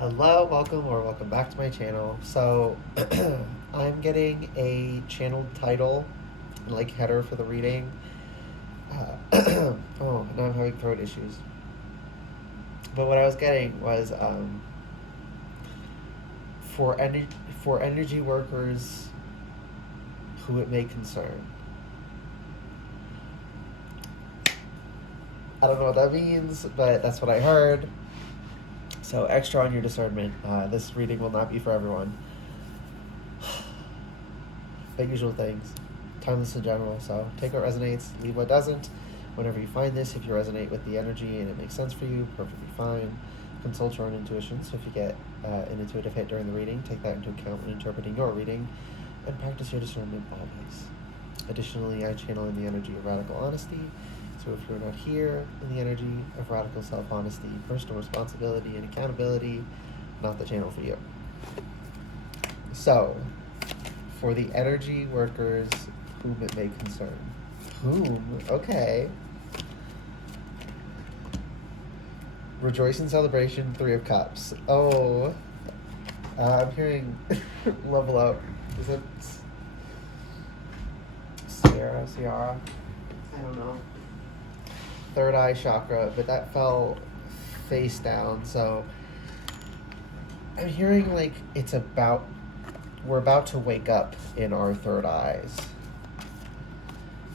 Hello, welcome or welcome back to my channel. So, I'm getting a channel title, like header for the reading. Oh, now I'm having throat issues. But what I was getting was for for energy workers who it may concern. I don't know what that means, but that's what I heard. So extra on your discernment. This reading will not be for everyone. The usual things. Timeless in general. So take what resonates, leave what doesn't. Whenever you find this, if you resonate with the energy and it makes sense for you, perfectly fine. Consult your own intuition. So if you get an intuitive hit during the reading, take that into account when interpreting your reading, and practice your discernment always. Additionally, I channel in the energy of radical honesty. So if you're not here in the energy of radical self-honesty, personal responsibility, and accountability, not the channel for you. So, for the energy workers whom it may concern. Whom? Okay. Rejoice in celebration, Three of Cups. Oh, I'm hearing level up. Is it Ciara? I don't know. Third eye chakra, but that fell face down. So I'm hearing like we're about to wake up in our third eyes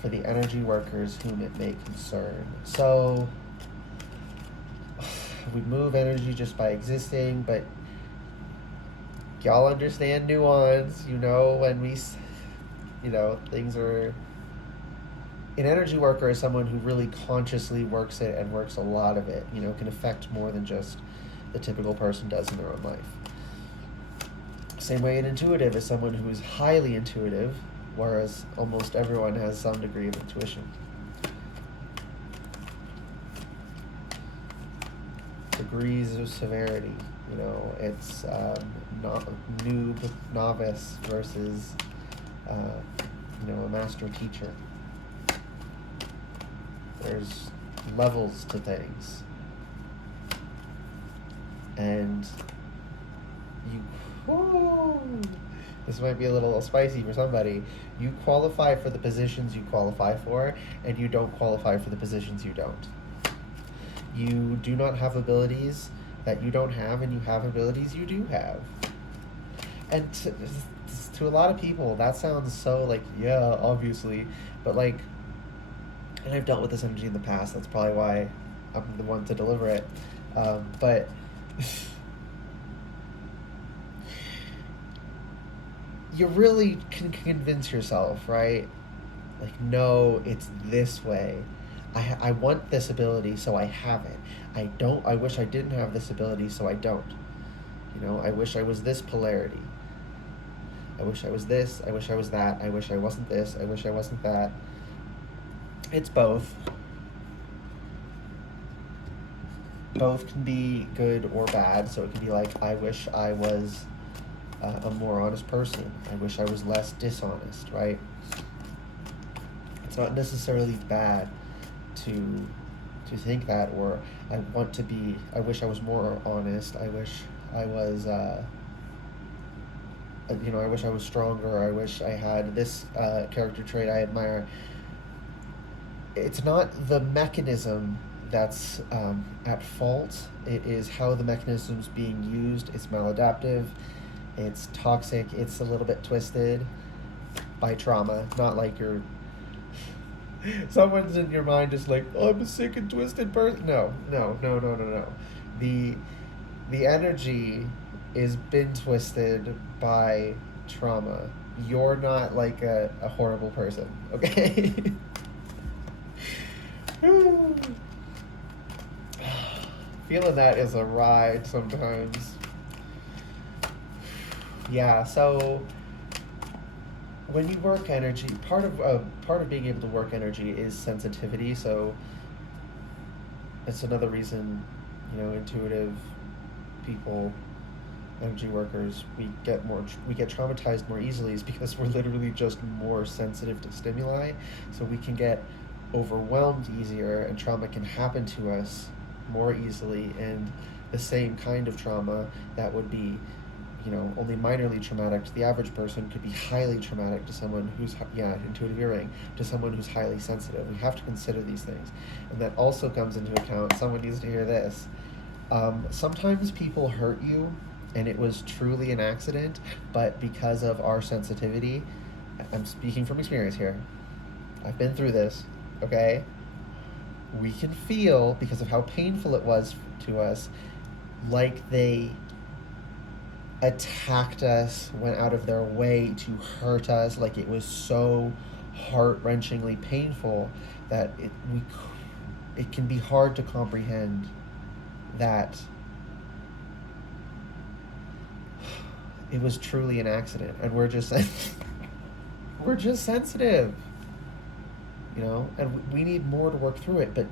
for the energy workers whom it may concern. So we move energy just by existing, but y'all understand nuance. When things are. An energy worker is someone who really consciously works it and works a lot of it, can affect more than just the typical person does in their own life. Same way an intuitive is someone who is highly intuitive, whereas almost everyone has some degree of intuition. Degrees of severity, it's noob, novice versus, a master teacher. There's levels to things. And this might be a little spicy for somebody. You qualify for the positions you qualify for, and you don't qualify for the positions you don't. You do not have abilities that you don't have, and you have abilities you do have. And to a lot of people, that sounds so yeah, obviously, but and I've dealt with this energy in the past. That's probably why I'm the one to deliver it. But you really can convince yourself, right? No, it's this way. I want this ability, so I have it. I wish I didn't have this ability, so I don't. I wish I was this polarity. I wish I was this. I wish I was that. I wish I wasn't this. I wish I wasn't that. It's both. Both can be good or bad. So it can be I wish I was a more honest person. I wish I was less dishonest, right? It's not necessarily bad to think that, or I wish I was more honest. I wish I was, I wish I was stronger. I wish I had this character trait I admire. It's not the mechanism that's at fault. It is how the mechanism's being used. It's maladaptive. It's toxic. It's a little bit twisted by trauma. Not you're someone's in your mind just oh, I'm a sick and twisted person. No. The energy is been twisted by trauma. You're not a horrible person, okay? Feeling that is a ride sometimes. Yeah, so when you work energy, part of being able to work energy is sensitivity. So it's another reason, intuitive people, energy workers, we get traumatized more easily, is because we're literally just more sensitive to stimuli. So we can get overwhelmed easier, and trauma can happen to us more easily, and the same kind of trauma that would be, only minorly traumatic to the average person could be highly traumatic to someone who's, intuitive hearing, to someone who's highly sensitive. We have to consider these things. And that also comes into account, someone needs to hear this. Sometimes people hurt you and it was truly an accident, but because of our sensitivity, I'm speaking from experience here. I've been through this, okay? We can feel, because of how painful it was to us, like they attacked us, went out of their way to hurt us, like it was so heart-wrenchingly painful that it can be hard to comprehend that it was truly an accident, and we're just sensitive, and we need more to work through it. But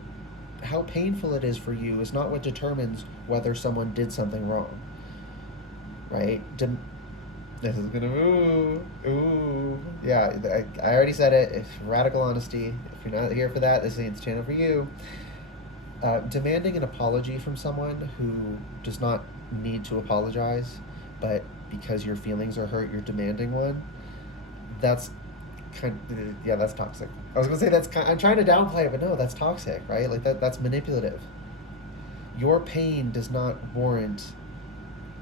how painful it is for you is not what determines whether someone did something wrong, right? This is gonna yeah, I already said it. If radical honesty, if you're not here for that, this ain't the channel for you. Demanding an apology from someone who does not need to apologize, but because your feelings are hurt, you're demanding one. That's that's toxic. I was gonna say I'm trying to downplay it, but no, that's toxic, right? Like that's manipulative. Your pain does not warrant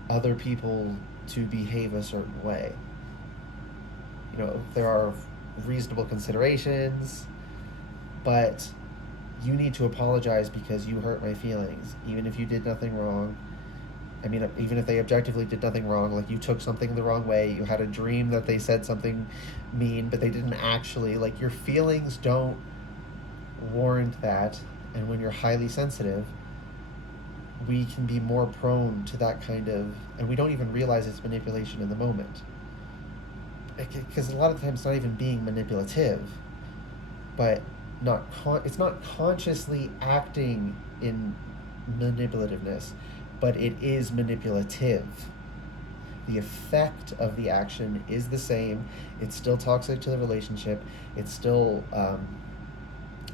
other people to behave a certain way. There are reasonable considerations, but you need to apologize because you hurt my feelings, even if you did nothing wrong. I mean, even if they objectively did nothing wrong, like you took something the wrong way, you had a dream that they said something mean, but they didn't actually, like, your feelings don't warrant that. And when you're highly sensitive, we can be more prone to that kind of, and we don't even realize it's manipulation in the moment. Because a lot of times it's not even being manipulative, but it's not consciously acting in manipulativeness, but it is manipulative. The effect of the action is the same. It's still toxic to the relationship. It still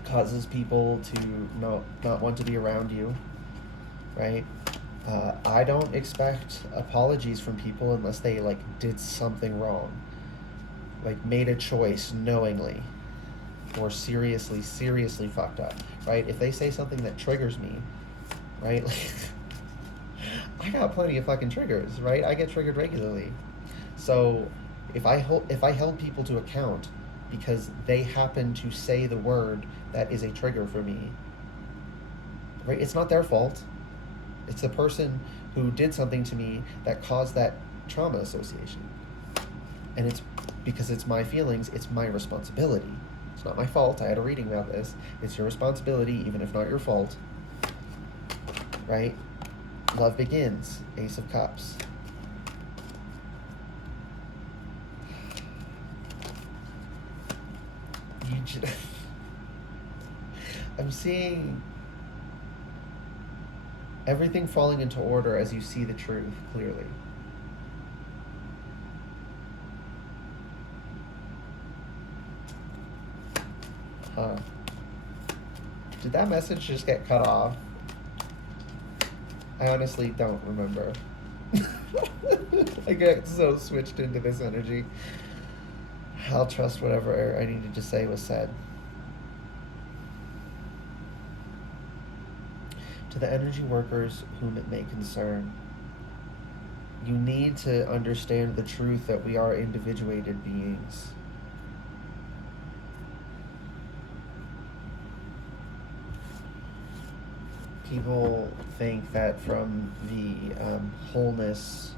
causes people to not want to be around you, right? I don't expect apologies from people unless they did something wrong, like made a choice knowingly, or seriously fucked up, right? If they say something that triggers me, right? I got plenty of fucking triggers, right? I get triggered regularly. So if I held people to account because they happen to say the word that is a trigger for me, right? It's not their fault. It's the person who did something to me that caused that trauma association. And it's because it's my feelings, it's my responsibility. It's not my fault. I had a reading about this. It's your responsibility, even if not your fault, right? Love begins. Ace of Cups. I'm seeing everything falling into order as you see the truth clearly. Huh. Did that message just get cut off? I honestly don't remember. I get so switched into this energy. I'll trust whatever I needed to say was said. To the energy workers whom it may concern, you need to understand the truth that we are individuated beings. People think that from the wholeness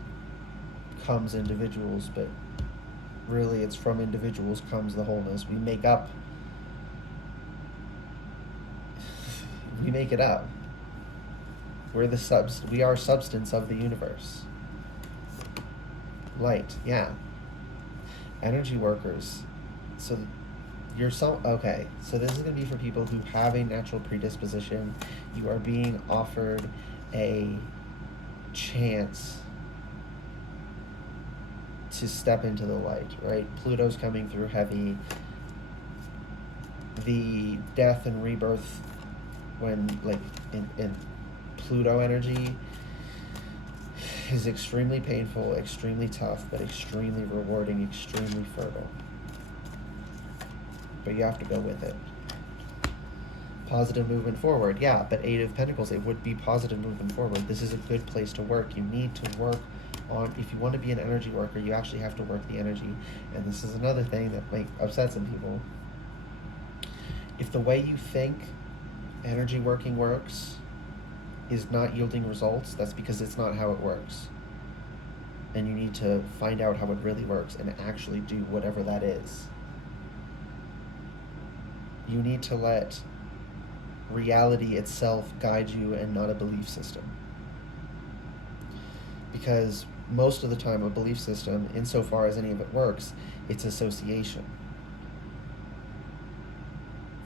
comes individuals, but really it's from individuals comes the wholeness. We make it up. We are substance of the universe. Light, yeah. Energy workers. So okay, so this is going to be for people who have a natural predisposition. You are being offered a chance to step into the light, right? Pluto's coming through heavy. The death and rebirth when, in Pluto energy is extremely painful, extremely tough, but extremely rewarding, extremely fertile. But you have to go with it. Positive movement forward, yeah, but Eight of Pentacles, it would be positive movement forward. This is a good place to work. You need to work on, if you want to be an energy worker, you actually have to work the energy. And this is another thing that might upset some people. If the way you think energy working works is not yielding results, that's because it's not how it works. And you need to find out how it really works and actually do whatever that is. You need to let reality itself guide you and not a belief system. Because most of the time a belief system, insofar as any of it works, it's association.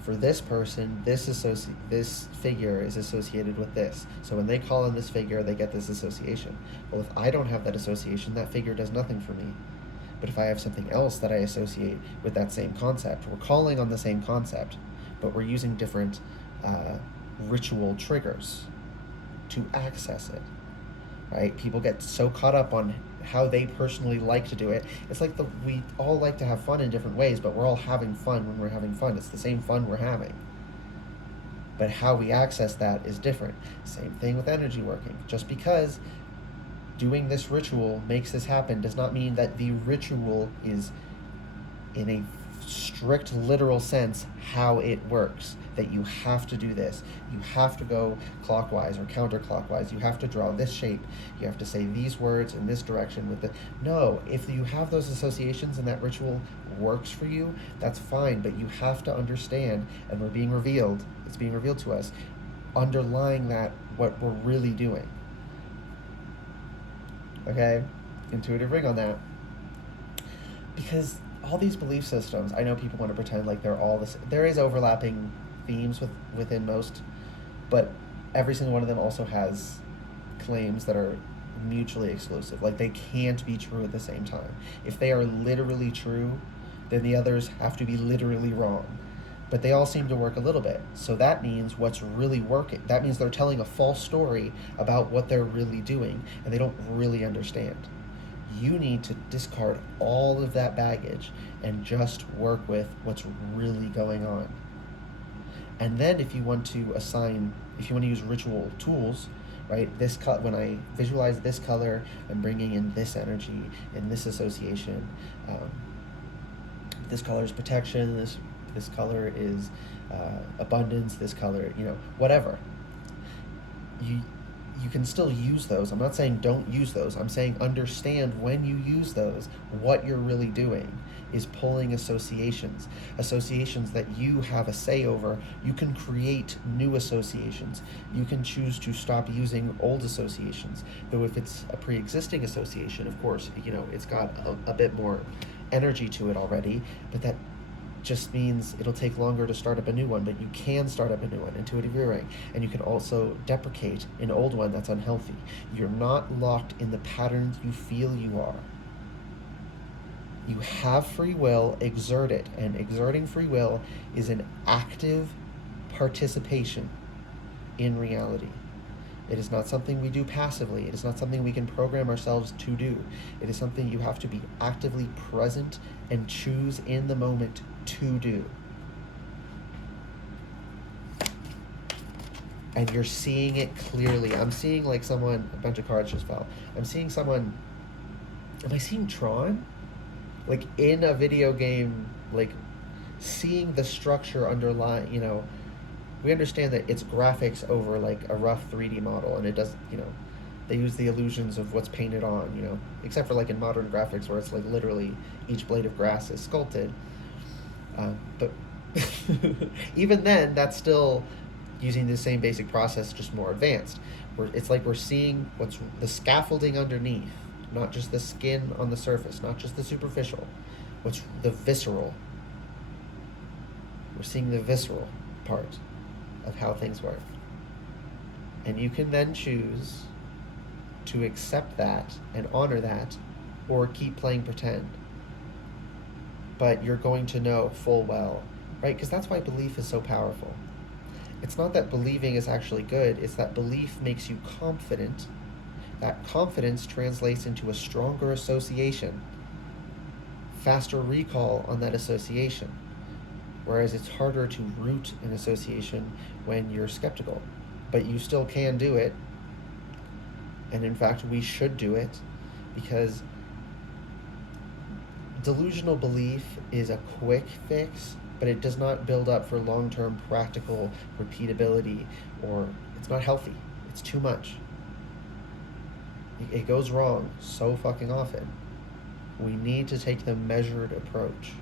For this person, this figure is associated with this. So when they call on this figure, they get this association. Well, if I don't have that association, that figure does nothing for me. But if I have something else that I associate with that same concept, we're calling on the same concept, but we're using different ritual triggers to access it, right? People get so caught up on how they personally like to do it. It's like we all like to have fun in different ways, but we're all having fun when we're having fun. It's the same fun we're having. But how we access that is different. Same thing with energy working. Just because doing this ritual makes this happen does not mean that the ritual is, in a strict literal sense, how it works. That you have to do this. You have to go clockwise or counterclockwise. You have to draw this shape. You have to say these words in this direction with the... No, if you have those associations and that ritual works for you, that's fine, but you have to understand, and we're being revealed, it's being revealed to us, underlying that, what we're really doing. Okay? Intuitive ring on that. Because all these belief systems, I know people want to pretend like they're all the same. There is overlapping themes within most, but every single one of them also has claims that are mutually exclusive. Like, they can't be true at the same time. If they are literally true, then the others have to be literally wrong. But they all seem to work a little bit. So that means what's really working. That means they're telling a false story about what they're really doing, and they don't really understand. You need to discard all of that baggage and just work with what's really going on. And then if you want to use ritual tools, right? When I visualize this color, I'm bringing in this energy and this association. This color is protection. This color is abundance. This color, whatever. You can still use those. I'm not saying don't use those. I'm saying understand when you use those, what you're really doing is pulling associations that you have a say over. You can create new associations. You can choose to stop using old associations. Though if it's a pre-existing association, of course, it's got a bit more energy to it already, but that just means it'll take longer to start up a new one, but you can start up a new one, intuitive rearing, and you can also deprecate an old one that's unhealthy. You're not locked in the patterns you feel you are. You have free will, exert it, and exerting free will is an active participation in reality. It is not something we do passively. It is not something we can program ourselves to do. It is something you have to be actively present and choose in the moment to do. And you're seeing it clearly. I'm seeing a bunch of cards just fell. I'm seeing someone, am I seeing Tron? Like in a video game, like seeing the structure underlying, we understand that it's graphics over like a rough 3D model, and it does, they use the illusions of what's painted on, except for like in modern graphics where it's like literally each blade of grass is sculpted. But even then, that's still using the same basic process, just more advanced. It's like we're seeing what's the scaffolding underneath, not just the skin on the surface, not just the superficial, what's the visceral. We're seeing the visceral part of how things work. And you can then choose to accept that and honor that, or keep playing pretend. But you're going to know full well, right? Because that's why belief is so powerful. It's not that believing is actually good, it's that belief makes you confident That confidence translates into a stronger association, faster recall on that association, whereas it's harder to root an association when you're skeptical. But you still can do it, and in fact we should do it, because delusional belief is a quick fix, but it does not build up for long-term practical repeatability, or it's not healthy. It's too much. It goes wrong so fucking often. We need to take the measured approach.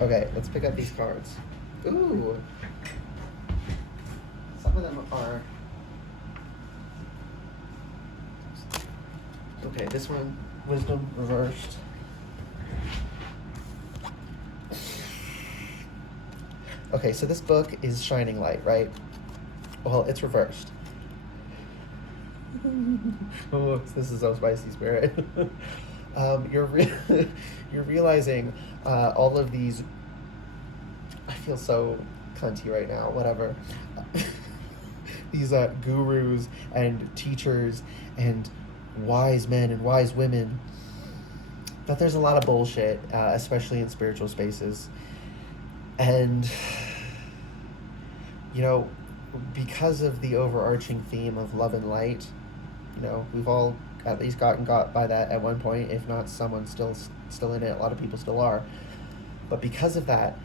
Okay, let's pick up these cards. Ooh. Some of them are... Okay, this one, Wisdom reversed. Okay, so this book is Shining Light, right? Well, it's reversed. Oh, this is so spicy, Spirit. You're realizing all of these... I feel so cunty right now, whatever. These gurus and teachers and wise men and wise women. But there's a lot of bullshit, especially in spiritual spaces. And, you know, because of the overarching theme of love and light, you know, we've all at least gotten got by that at one point, if not someone's still in it. A lot of people still are. But because of that,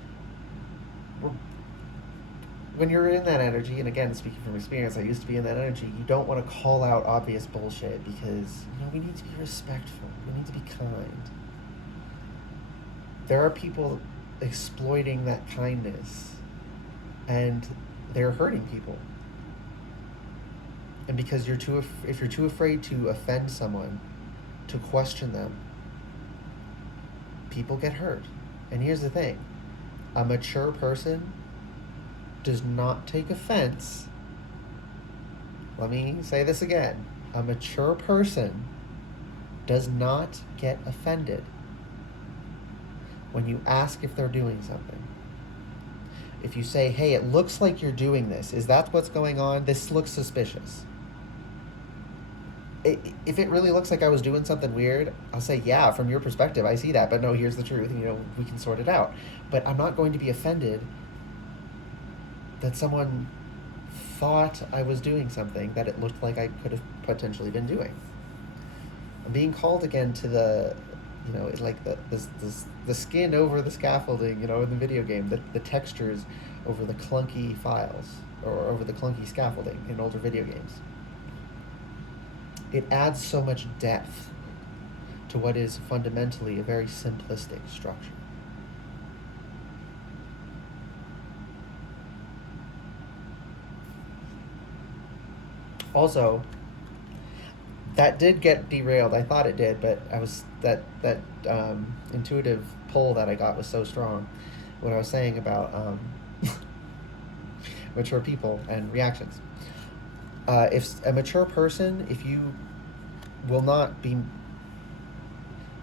when you're in that energy, and again, speaking from experience, I used to be in that energy, you don't want to call out obvious bullshit, because, you know, we need to be respectful. We need to be kind. There are people exploiting that kindness, and they're hurting people. And because if you're too afraid to offend someone, to question them, people get hurt. And here's the thing. A mature person does not take offense. Let me say this again. A mature person does not get offended when you ask if they're doing something. If you say, hey, it looks like you're doing this. Is that what's going on? This looks suspicious. If it really looks like I was doing something weird, I'll say, yeah, from your perspective, I see that. But no, here's the truth. You know, we can sort it out. But I'm not going to be offended that someone thought I was doing something that it looked like I could have potentially been doing. I'm being called again to the, you know, it's like the skin over the scaffolding, you know, in the video game, the textures over the clunky files, or over the clunky scaffolding in older video games. It adds so much depth to what is fundamentally a very simplistic structure. Also, that did get derailed. I thought it did, but I was that intuitive pull that I got was so strong. What I was saying about mature people and reactions. If a mature person,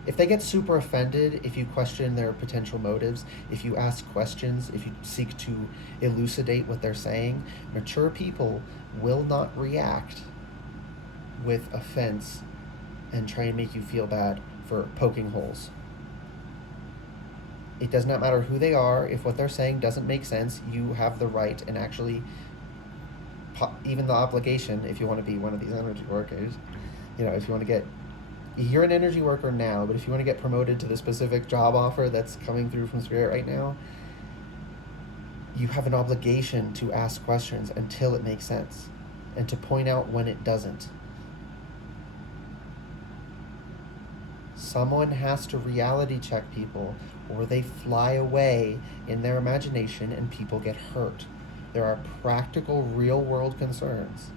if they get super offended if you question their potential motives, if you ask questions, if you seek to elucidate what they're saying, mature people will not react with offense and try and make you feel bad for poking holes. It does not matter who they are. If what they're saying doesn't make sense, you have the right and actually even the obligation, if you want to be one of these energy workers, you know, if you want to get, you're an energy worker now, but if you want to get promoted to the specific job offer that's coming through from Spirit right now, you have an obligation to ask questions until it makes sense, and to point out when it doesn't. Someone has to reality check people, or they fly away in their imagination and people get hurt. There are practical, real-world concerns.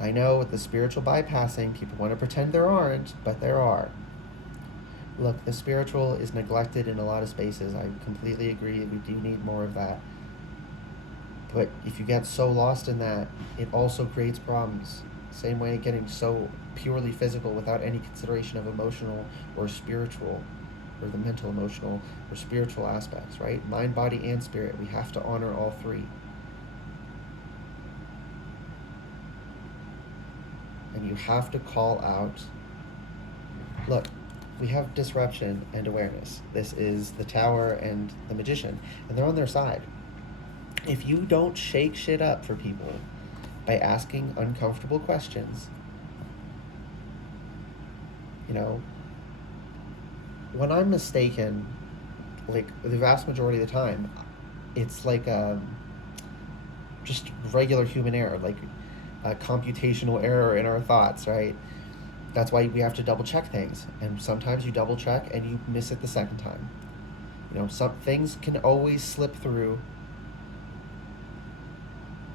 I know with the spiritual bypassing, people want to pretend there aren't, but there are. Look, the spiritual is neglected in a lot of spaces. I completely agree. We do need more of that. But if you get so lost in that, it also creates problems. Same way getting so purely physical without any consideration of emotional or spiritual, or the mental, emotional, or spiritual aspects, right? Mind, body, and spirit. We have to honor all three. you have to call out, look, we have disruption and awareness. This is the Tower and the Magician, and they're on their side. If you don't shake shit up for people by asking uncomfortable questions, you know, when I'm mistaken, like the vast majority of the time, it's like just regular human error, like a computational error in our thoughts, right? That's why we have to double check things, and sometimes you double check and you miss it the second time. You know, some things can always slip through.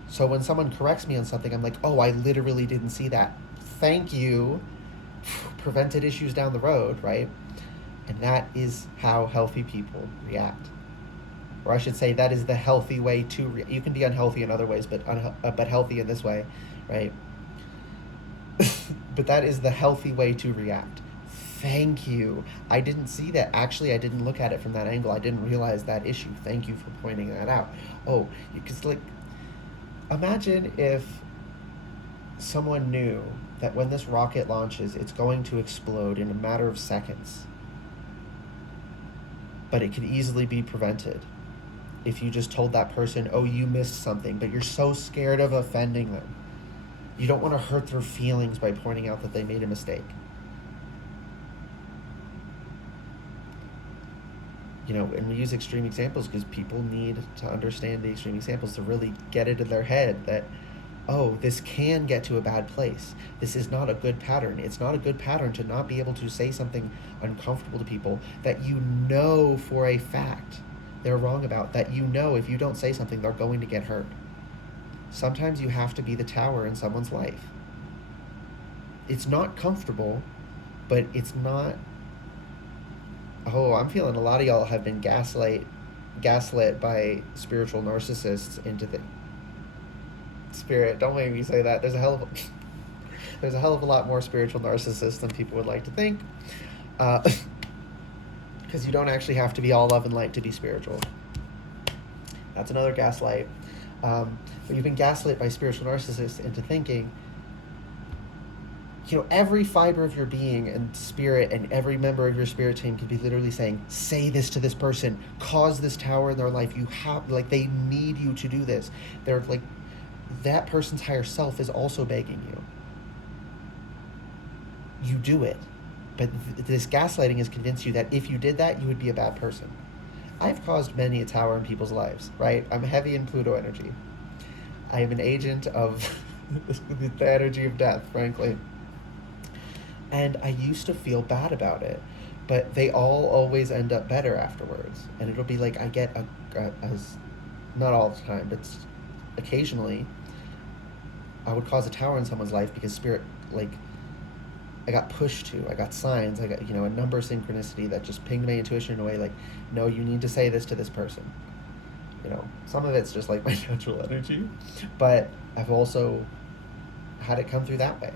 So when someone corrects me on something, I'm like, oh, I literally didn't see that. Thank you. Prevented issues down the road, right? And that is how healthy people react. Or I should say, that is the healthy way to react. You can be unhealthy in other ways, but healthy in this way, right? But that is the healthy way to react. Thank you. I didn't see that. Actually, I didn't look at it from that angle. I didn't realize that issue. Thank you for pointing that out. Oh, because like, imagine if someone knew that when this rocket launches, it's going to explode in a matter of seconds. But it can easily be prevented if you just told that person, oh, you missed something, but you're so scared of offending them. You don't want to hurt their feelings by pointing out that they made a mistake. You know, and we use extreme examples because people need to understand the extreme examples to really get it in their head that, oh, this can get to a bad place. This is not a good pattern. It's not a good pattern to not be able to say something uncomfortable to people that you know for a fact they're wrong about, that you know if you don't say something, they're going to get hurt. Sometimes you have to be the tower in someone's life. It's not comfortable, but it's not... Oh, I'm feeling a lot of y'all have been gaslit by spiritual narcissists into the... Spirit, don't make me say that. There's a hell of a lot more spiritual narcissists than people would like to think. Because you don't actually have to be all love and light to be spiritual. That's another gaslight. But you've been gaslit by spiritual narcissists into thinking, you know, every fiber of your being and spirit and every member of your spirit team could be literally saying, say this to this person, cause this tower in their life. You have, like, they need you to do this. They're like, that person's higher self is also begging you. You do it. But this gaslighting has convinced you that if you did that, you would be a bad person. I've caused many a tower in people's lives, right? I'm heavy in Pluto energy. I am an agent of the energy of death, frankly. And I used to feel bad about it, but they all always end up better afterwards. And it'll be like I get not all the time, but occasionally, I would cause a tower in someone's life because spirit, like, I got pushed to, I got signs, I got, you know, a number synchronicity that just pinged my intuition in a way like, no, you need to say this to this person. You know, some of it's just like my natural energy, but I've also had it come through that way.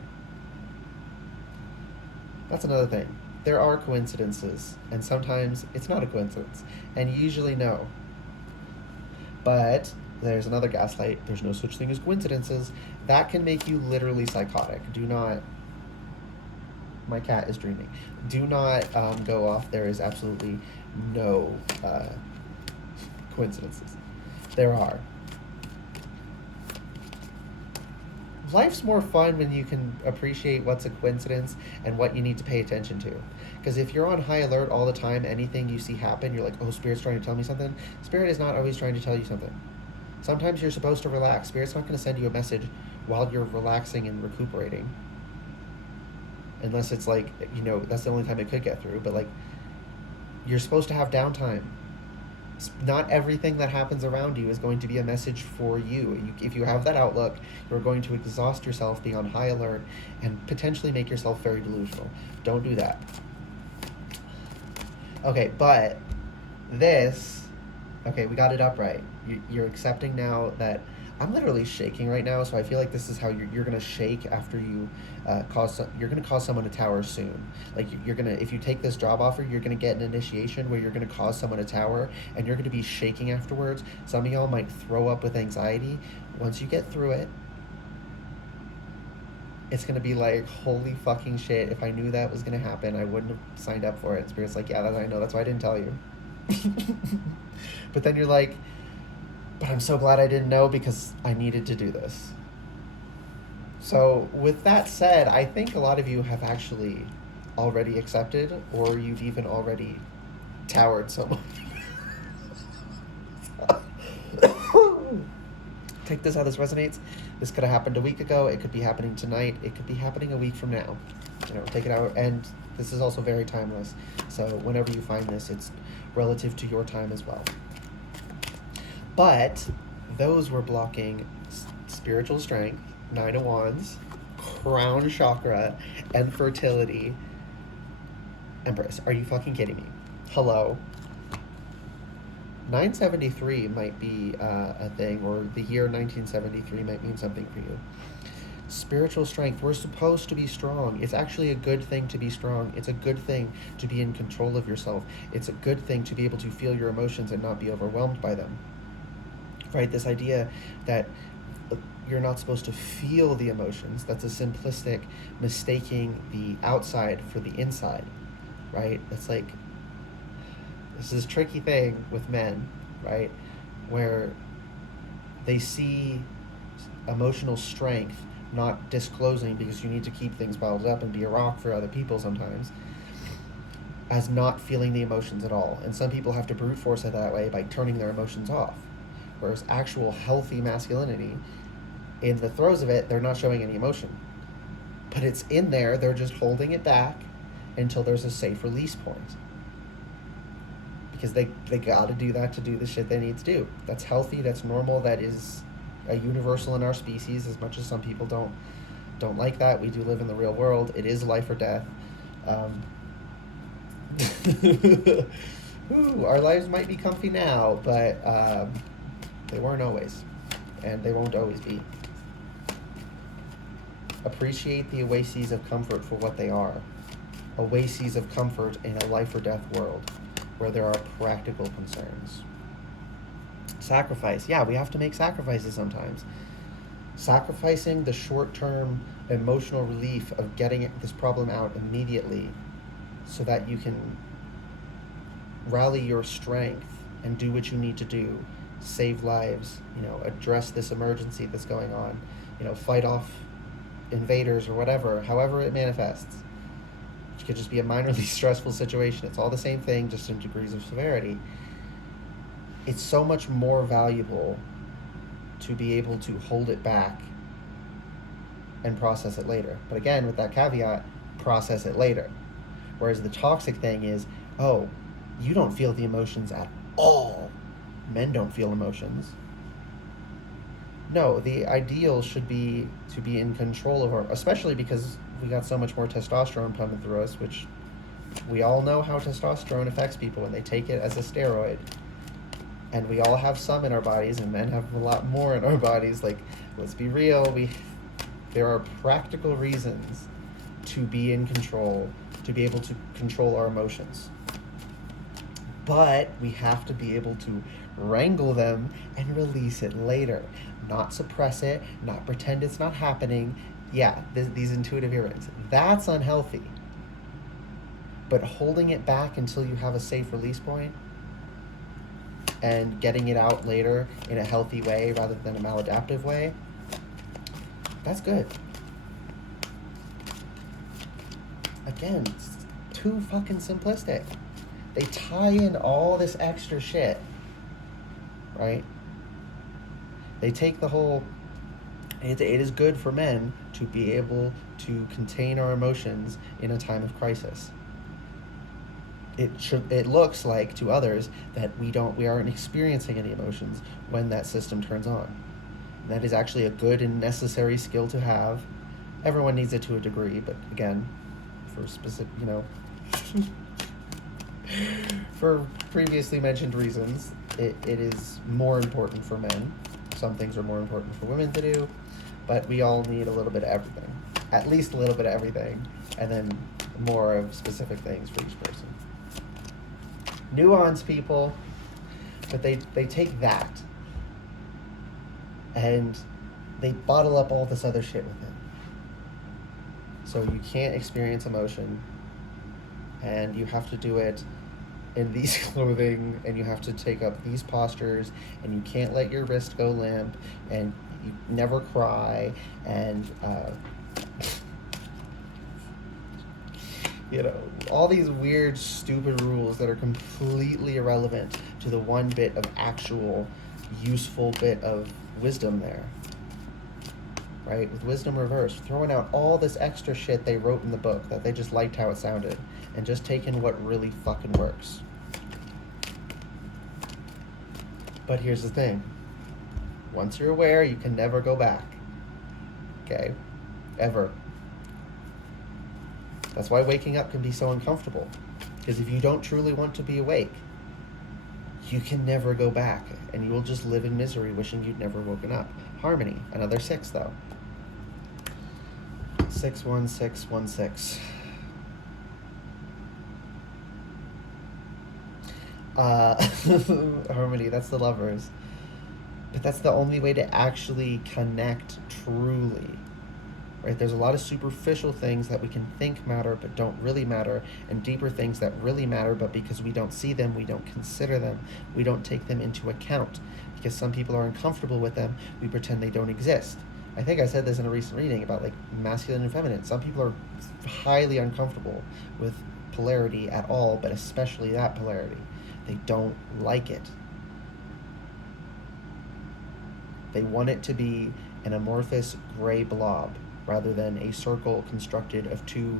That's another thing. There are coincidences, and sometimes it's not a coincidence, and you usually know. But there's another gaslight. There's no such thing as coincidences. That can make you literally psychotic. Do not... My cat is dreaming. Do not go off. There is absolutely no coincidences. There are. Life's more fun when you can appreciate what's a coincidence and what you need to pay attention to. Because if you're on high alert all the time, anything you see happen, you're like, oh, Spirit's trying to tell me something. Spirit is not always trying to tell you something. Sometimes you're supposed to relax. Spirit's not going to send you a message while you're relaxing and recuperating. Unless it's like, you know, that's the only time it could get through. But like, you're supposed to have downtime. Not everything that happens around you is going to be a message for you. If you have that outlook, you're going to exhaust yourself, be on high alert, and potentially make yourself very delusional. Don't do that. Okay, but this... Okay, we got it up right. You're accepting now that... I'm literally shaking right now, so I feel like this is how you're gonna shake after you you're gonna cause someone a tower soon. Like you're gonna, if you take this job offer, you're gonna get an initiation where you're gonna cause someone a tower, and you're gonna be shaking afterwards. Some of y'all might throw up with anxiety. Once you get through it, it's going to be like, holy fucking shit, if I knew that was going to happen, I wouldn't have signed up for it. And Spirit's like, yeah, I know, that's why I didn't tell you. But then you're like, but I'm so glad I didn't know because I needed to do this. So with that said, I think a lot of you have actually already accepted, or you've even already towered someone. Take this how this resonates. This could have happened a week ago. It could be happening tonight. It could be happening a week from now. Take it out. And this is also very timeless. So whenever you find this, it's relative to your time as well. But those were blocking spiritual strength, 9 of Wands, crown chakra, and fertility. Empress, are you fucking kidding me? Hello. 973 might be a thing, or the year 1973 might mean something for you. Spiritual strength. We're supposed to be strong. It's actually a good thing to be strong. It's a good thing to be in control of yourself. It's a good thing to be able to feel your emotions and not be overwhelmed by them. Right? This idea that you're not supposed to feel the emotions, that's a simplistic mistaking the outside for the inside. Right? It's like, this is a tricky thing with men, right? Where they see emotional strength not disclosing because you need to keep things bottled up and be a rock for other people sometimes, as not feeling the emotions at all. And some people have to brute force it that way by turning their emotions off. Whereas actual healthy masculinity, in the throes of it, they're not showing any emotion. But it's in there, they're just holding it back until there's a safe release point. Because they got to do that to do the shit they need to do. That's healthy, that's normal, that is a universal in our species, as much as some people don't like that. We do live in the real world. It is life or death. Our lives might be comfy now, but they weren't always, and they won't always be. Appreciate the oases of comfort for what they are. Oases of comfort in a life or death world, where there are practical concerns. Sacrifice. Yeah, we have to make sacrifices sometimes. Sacrificing the short-term emotional relief of getting this problem out immediately so that you can rally your strength and do what you need to do. Save lives, address this emergency that's going on, fight off invaders or whatever, however it manifests. It could just be a minorly stressful situation. It's all the same thing, just in degrees of severity. It's so much more valuable to be able to hold it back and process it later. But again, with that caveat, process it later. Whereas the toxic thing is, oh, you don't feel the emotions at all. Men don't feel emotions. No, the ideal should be to be in control of our, especially because we got so much more testosterone pumping through us, which we all know how testosterone affects people when they take it as a steroid. And we all have some in our bodies, and men have a lot more in our bodies. Like, let's be real, there are practical reasons to be in control, to be able to control our emotions. But we have to be able to wrangle them and release it later. Not suppress it, not pretend it's not happening. Yeah, these intuitive earrings. That's unhealthy. But holding it back until you have a safe release point and getting it out later in a healthy way rather than a maladaptive way, that's good. Again, it's too fucking simplistic. They tie in all this extra shit, right? They take the whole, it is good for men to be able to contain our emotions in a time of crisis. It looks like to others that we aren't experiencing any emotions when that system turns on. And that is actually a good and necessary skill to have. Everyone needs it to a degree, but again, for specific, for previously mentioned reasons, it is more important for men. Some things are more important for women to do, but we all need a little bit of everything. At least a little bit of everything, and then more of specific things for each person. Nuance, people, but they take that and they bottle up all this other shit with it. So you can't experience emotion, and you have to do it in these clothing, and you have to take up these postures, and you can't let your wrist go limp, and you never cry, and you know, all these weird, stupid rules that are completely irrelevant to the one bit of actual useful bit of wisdom there. Right? With wisdom reversed, throwing out all this extra shit they wrote in the book that they just liked how it sounded, and just taking what really fucking works. But here's the thing. Once you're aware, you can never go back. Okay? Ever. That's why waking up can be so uncomfortable. Because if you don't truly want to be awake, you can never go back, and you will just live in misery wishing you'd never woken up. Harmony, another 6 though. 61616. Harmony, that's the lovers. But that's the only way to actually connect truly. Right? There's a lot of superficial things that we can think matter but don't really matter, and deeper things that really matter, but because we don't see them, we don't consider them, we don't take them into account. Because some people are uncomfortable with them, we pretend they don't exist. I think I said this in a recent reading about like masculine and feminine. Some people are highly uncomfortable with polarity at all, but especially that polarity. They don't like it. They want it to be an amorphous gray blob rather than a circle constructed of two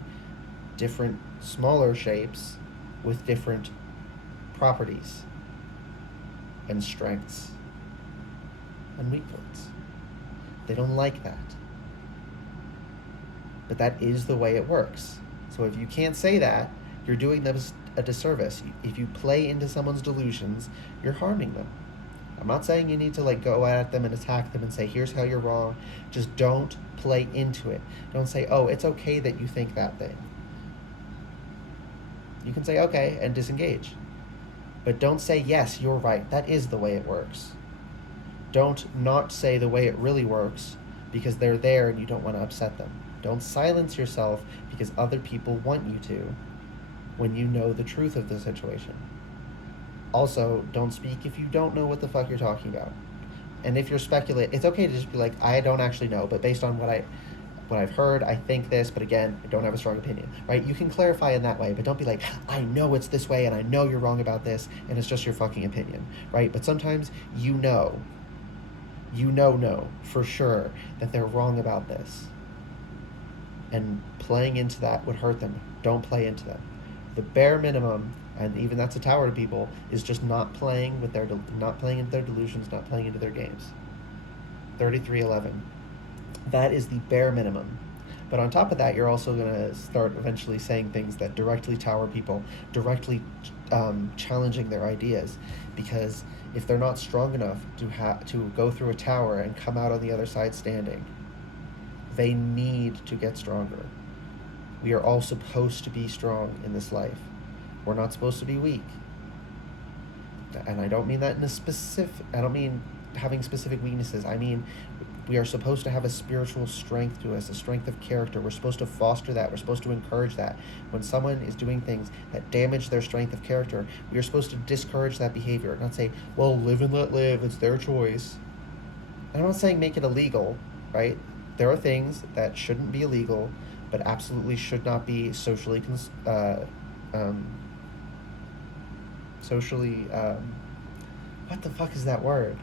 different smaller shapes with different properties and strengths and weak points. They don't like that. But that is the way it works. So if you can't say that, you're doing them a disservice. If you play into someone's delusions, you're harming them. I'm not saying you need to like go at them and attack them and say, here's how you're wrong. Just don't play into it. Don't say, oh, it's okay that you think that thing. You can say, okay, and disengage. But don't say, yes, you're right. That is the way it works. Don't not say the way it really works because they're there and you don't want to upset them. Don't silence yourself because other people want you to when you know the truth of the situation. Also, don't speak if you don't know what the fuck you're talking about. And if you're speculating, it's okay to just be like, I don't actually know, but based on what I've heard, I think this, but again, I don't have a strong opinion, right? You can clarify in that way, but don't be like, I know it's this way and I know you're wrong about this and it's just your fucking opinion, right? But sometimes you know for sure that they're wrong about this. And playing into that would hurt them. Don't play into them. The bare minimum, and even that's a tower to people, is just not playing into their delusions, not playing into their games. 3311. That is the bare minimum. But on top of that, you're also going to start eventually saying things that directly tower people, directly challenging their ideas. Because if they're not strong enough to go through a tower and come out on the other side standing, they need to get stronger. We are all supposed to be strong in this life. We're not supposed to be weak. And I don't mean that in I don't mean having specific weaknesses. I mean, we are supposed to have a spiritual strength to us, a strength of character. We're supposed to foster that. We're supposed to encourage that. When someone is doing things that damage their strength of character, we are supposed to discourage that behavior, not say, well, live and let live, it's their choice. And I'm not saying make it illegal, right? There are things that shouldn't be illegal, but absolutely should not be socially what the fuck is that word?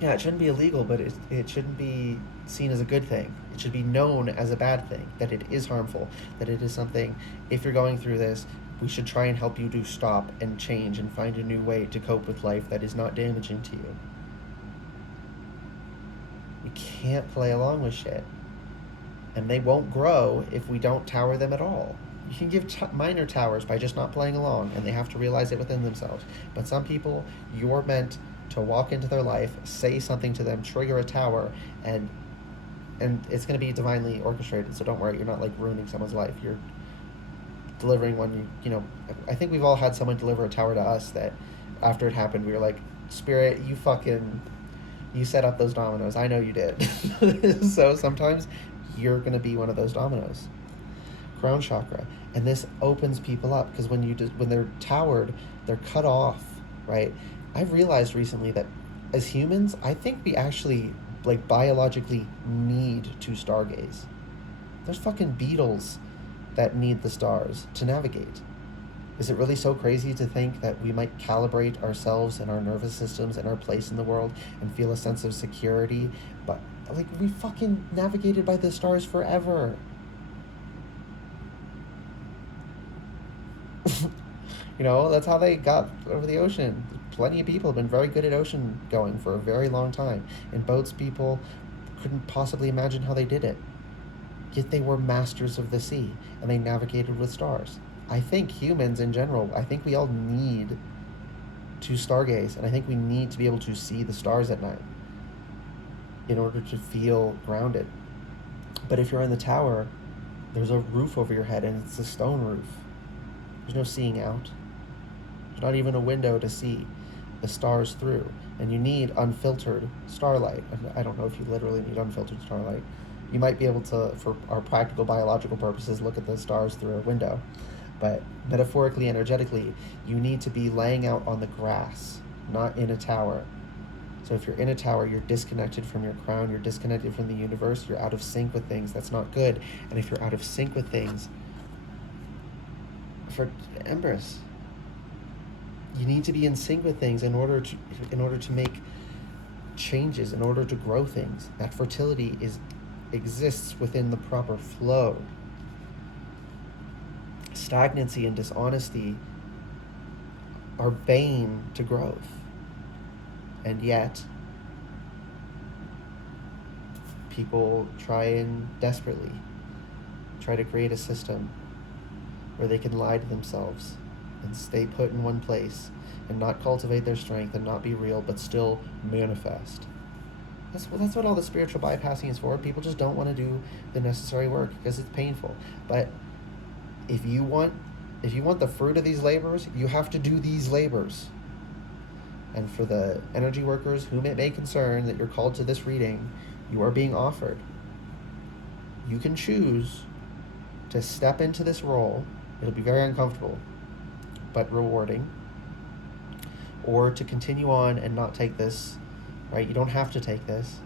Yeah, it shouldn't be illegal, but it shouldn't be seen as a good thing. It should be known as a bad thing, that it is harmful, that it is something, if you're going through this, we should try and help you to stop and change and find a new way to cope with life that is not damaging to you. We can't play along with shit. And they won't grow if we don't tower them at all. You can give minor towers by just not playing along, and they have to realize it within themselves. But some people, you're meant to walk into their life, say something to them, trigger a tower, and it's going to be divinely orchestrated. So don't worry, you're not like ruining someone's life. You're delivering one. You know, I think we've all had someone deliver a tower to us that after it happened, we were like, Spirit, you You set up those dominoes. I know you did. So sometimes you're going to be one of those dominoes. Crown chakra. And this opens people up because when they're towered, they're cut off, right? I've realized recently that as humans, I think we actually, like, biologically need to stargaze. There's fucking beetles that need the stars to navigate. Is it really so crazy to think that we might calibrate ourselves and our nervous systems and our place in the world and feel a sense of security? But, like, we fucking navigated by the stars forever. You know, that's how they got over the ocean. Plenty of people have been very good at ocean going for a very long time. In boats, people couldn't possibly imagine how they did it. Yet they were masters of the sea, and they navigated with stars. I think humans in general, I think we all need to stargaze, and I think we need to be able to see the stars at night in order to feel grounded. But if you're in the tower, there's a roof over your head, and it's a stone roof. There's no seeing out. There's not even a window to see the stars through. And you need unfiltered starlight. I don't know if you literally need unfiltered starlight. You might be able to, for our practical biological purposes, look at the stars through a window. But metaphorically, energetically, you need to be laying out on the grass, not in a tower. So if you're in a tower, you're disconnected from your crown, you're disconnected from the universe, you're out of sync with things. That's not good. And if you're out of sync with things, for Empress, you need to be in sync with things in order to make changes, in order to grow things. That fertility exists within the proper flow. Stagnancy and dishonesty are bane to growth. And yet, people desperately try to create a system where they can lie to themselves and stay put in one place and not cultivate their strength and not be real, but still manifest. That's what all the spiritual bypassing is for. People just don't want to do the necessary work because it's painful. But if you want the fruit of these labors, you have to do these labors. And for the energy workers whom it may concern that you're called to this reading, you are being offered. You can choose to step into this role. It'll be very uncomfortable, but rewarding. Or to continue on and not take this, right? You don't have to take this.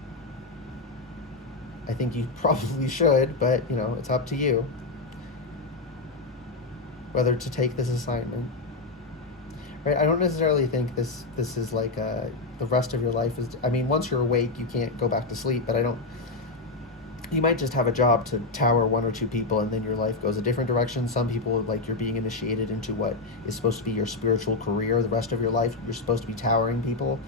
I think you probably should, but, it's up to you whether to take this assignment. Right? I don't necessarily think this is like the rest of your life is. I mean, once you're awake, you can't go back to sleep. But you might just have a job to tower one or two people, and then your life goes a different direction. Some people, like, you're being initiated into what is supposed to be your spiritual career. The rest of your life, you're supposed to be towering people.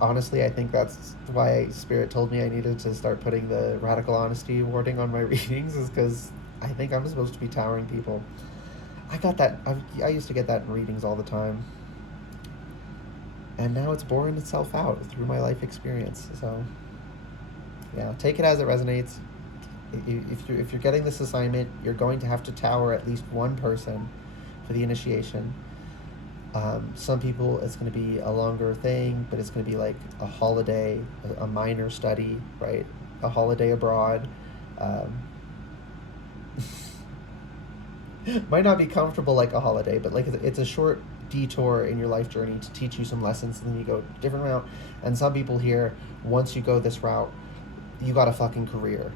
Honestly, I think that's why Spirit told me I needed to start putting the radical honesty wording on my readings, is because I think I'm supposed to be towering people. I got that. I used to get that in readings all the time. And now it's borne itself out through my life experience. So, yeah, take it as it resonates. If you're getting this assignment, you're going to have to tower at least one person for the initiation. Some people, it's going to be a longer thing, but it's going to be like a holiday, a minor study, right? A holiday abroad. Might not be comfortable like a holiday, but like it's a short detour in your life journey to teach you some lessons, and then you go a different route. And some people here, once you go this route, you got a fucking career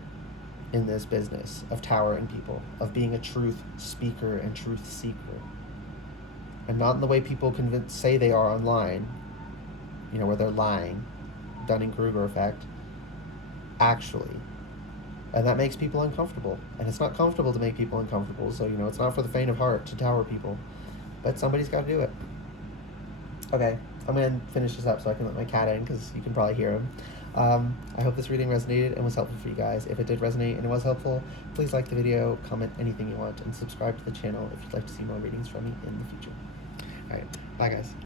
in this business of towering people, of being a truth speaker and truth seeker. And not in the way people say they are online, where they're lying, Dunning-Kruger effect, actually. And that makes people uncomfortable. And it's not comfortable to make people uncomfortable, so, it's not for the faint of heart to tower people. But somebody's got to do it. Okay, I'm going to finish this up so I can let my cat in, because you can probably hear him. I hope this reading resonated and was helpful for you guys. If it did resonate and it was helpful, please like the video, comment anything you want, and subscribe to the channel if you'd like to see more readings from me in the future. Alright, bye guys.